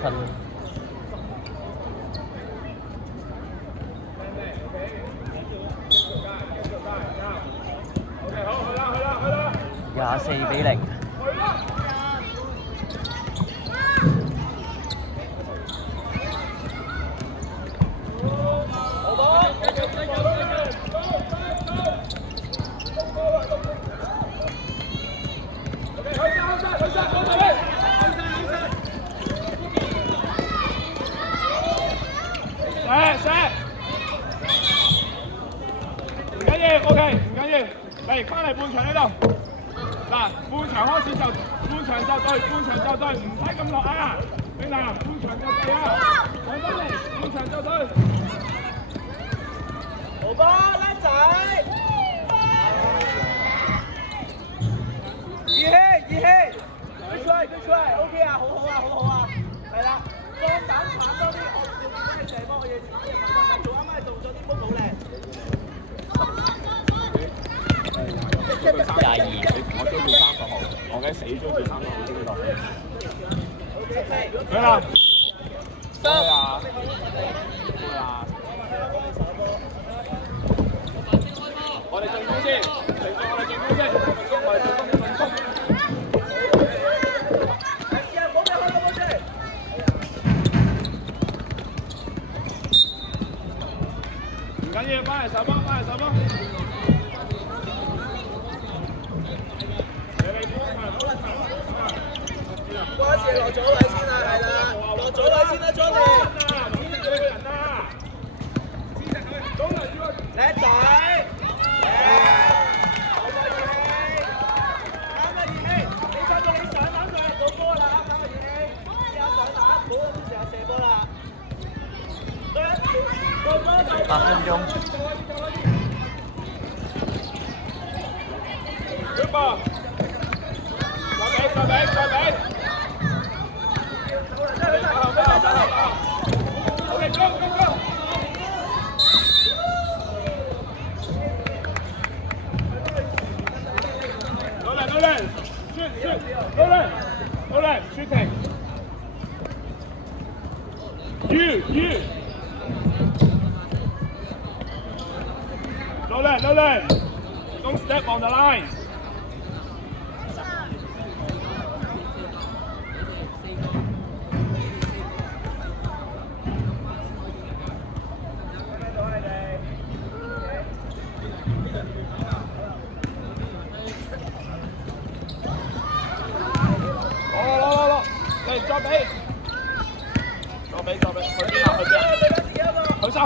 分。24-0。唔緊要 ，OK， 唔緊要，嚟翻嚟半場呢度。嗱，半場開始就半場就對，唔使咁落啊！明嗱，半場就對啊！上翻嚟，半場就對。好波，叻仔！義氣，good try，OK 啊，好啊，係啦，放膽鏟多啲，我唔要翻射波嘅嘢，做啱啱動作啲波好靚。22，我追住30號，我嘅死追住30號呢度。咩啦？咩啊？我哋進攻先，我哋進攻先。唔緊要，翻嚟手波。關事落咗位先啦，係啦，落咗位先啦，Johnny。叻仔，好嘅義氣，啱嘅義氣，你上籃就入到波啦，啱嘅義氣，試下上籃，唔好咁成日射波啦。8分鐘。再俾。OK， go！ 攞嚟 ，shooting！ You！ Nolan! Don't step on the line! 再俾，去邊？去晒！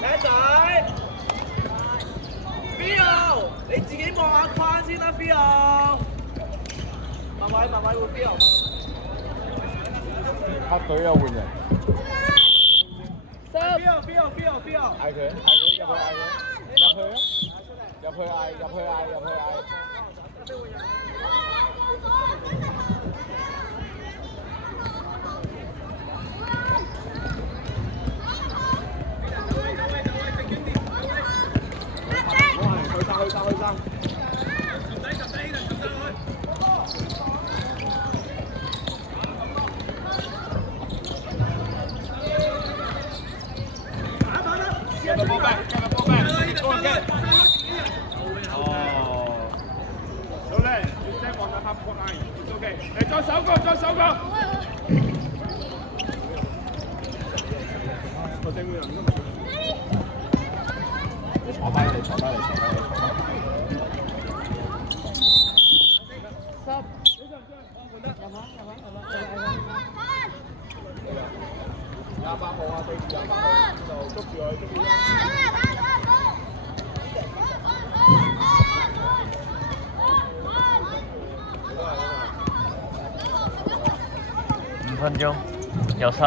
靚仔 ，Phil， 你自己望下框先啦 ，Phil。慢位會 Phil。黑隊又換人。Feel， 嗌佢，入去嗌。去晒。Get the ball back. Go again. Oh. Nolan, you step on the half court line. It's okay. 嚟再手個。個正會人都唔錯。你坐低。28號啊，對住28號就捉住佢。5分鐘，有10。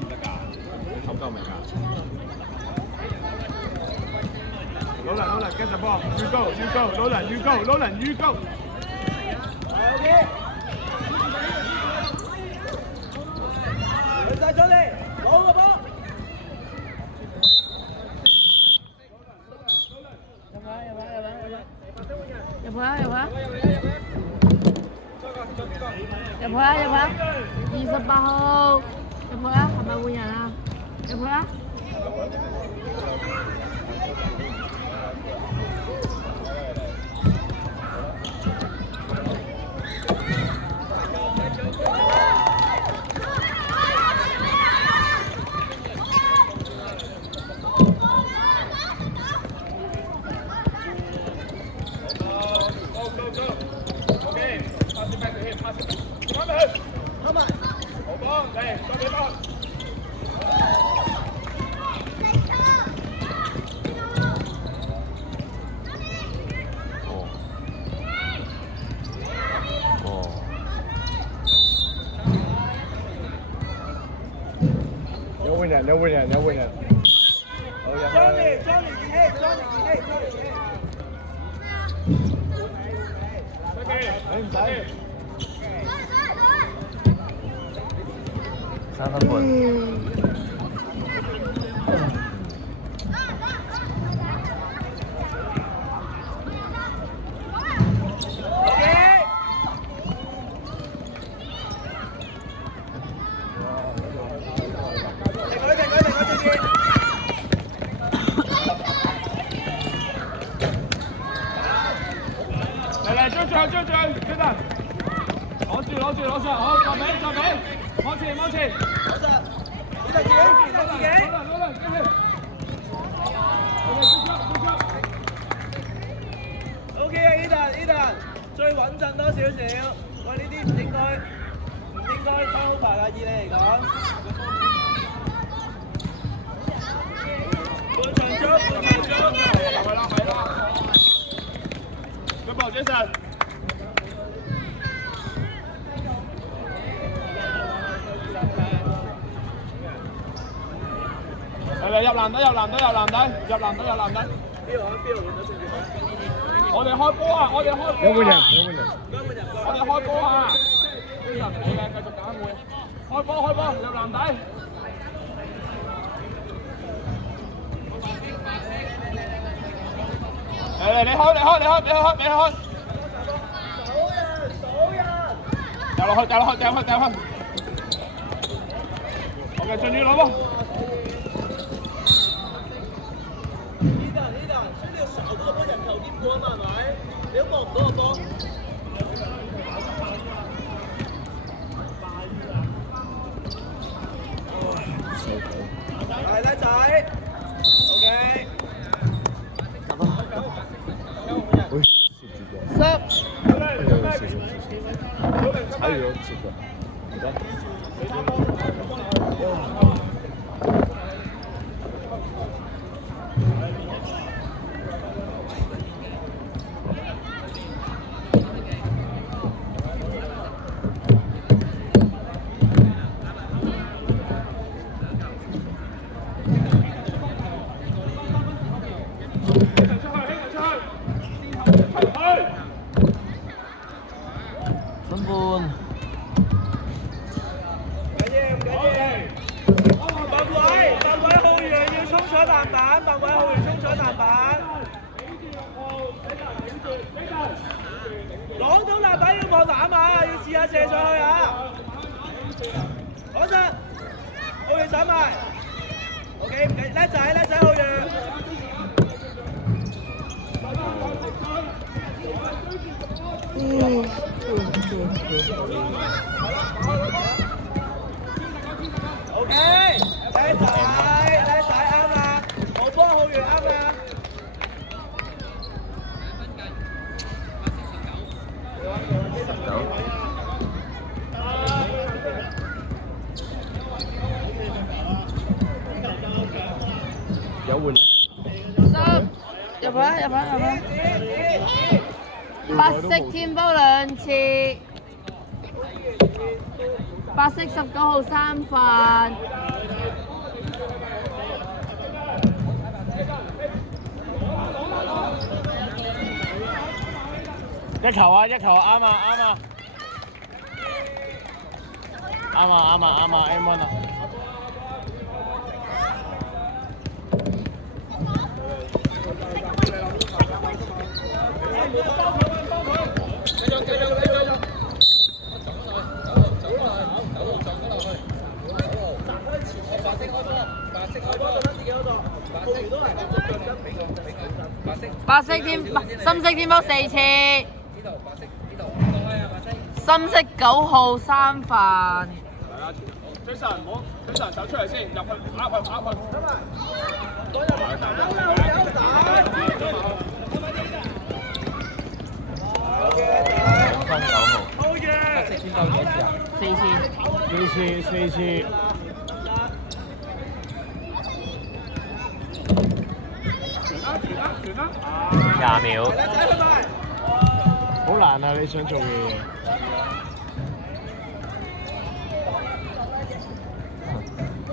唔得㗎，你冚夠未㗎？預告預告，老人預告，老人預告。OK。去晒咗你，攞個波。入去啊！入去啊！入去啊！入去啊！28號，入去啊！係咪換人啊？入去啊！有換人，有換人，有換人。Johnny，熱氣。你唔使。3分半。追，追得！攞住，好，就尾，往前。攞實，你就自己。OK 啊 ，Ethan， 最穩陣多少少。喂，呢啲唔應該偷牌啦，以你嚟講。半場足。係啦。個波 Jason。嚟入籃底。我哋開波啊！有換人。我哋開波啊！啲人好靚，繼續搞會。開波，入籃底。嚟，你開。掉落去。OK， 進住攞波。所以你要守嗰個波，人球掂過啊嘛，係咪？你都望唔到個波。係叻仔 ，OK。哎呦，這個，你看。攞到籃板要望籃啊！要試下射上去啊！攞實，浩源上埋 ，OK 唔緊，叻仔浩源。OK， 叻仔啱啦，我幫浩源啱啦。有換。入去。白色添波2次，白色19號3份。一球啊，一球啱啊，啱啊，啱啊，啱啊，啱啊 ，M1 啊。白色添，深色添波4次。深色9號3飯。Jason 唔好 ，Jason 走出嚟先，入去壓佢，壓佢。9號。好嘢！4次。4次。20秒。好難啊！你想做嘅嘢。好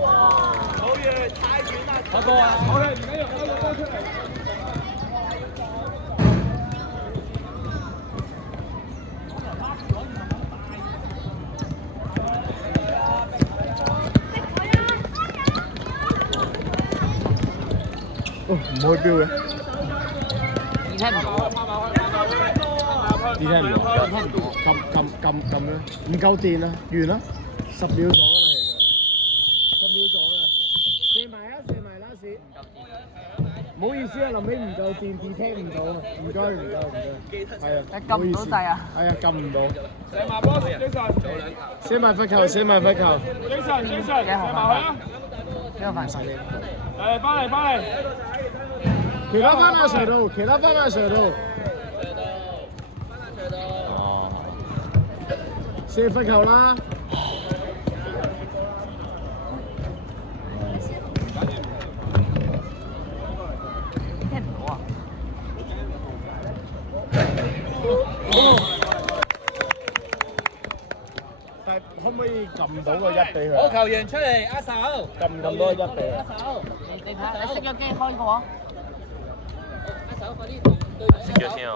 嘢，太遠啦！打波啊！好嘅，唔緊要，攞個波出嚟。哦，唔開標嘅。你聽唔到啊？你聽唔到？撳啦，唔夠電啊，完啦，10秒咗㗎啦，其實10秒咗㗎，射埋啊，射埋啦，射。唔好意思啊，臨尾唔夠電，detect唔到啊，唔該，係啊，你撳唔到掣啊？係啊，撳唔到。射埋波，Jason，射埋罰球，射埋罰球。Jason，射埋佢啊！幾個犯規？誒，翻嚟。其他翻阿 Sir 度，哦。射罰球啦！聽唔到啊？但係可唔可以撳到個1俾佢？好球員出嚟握手。撳唔撳到個1俾佢？你睇下，你熄咗機開過啊？熄咗先啊。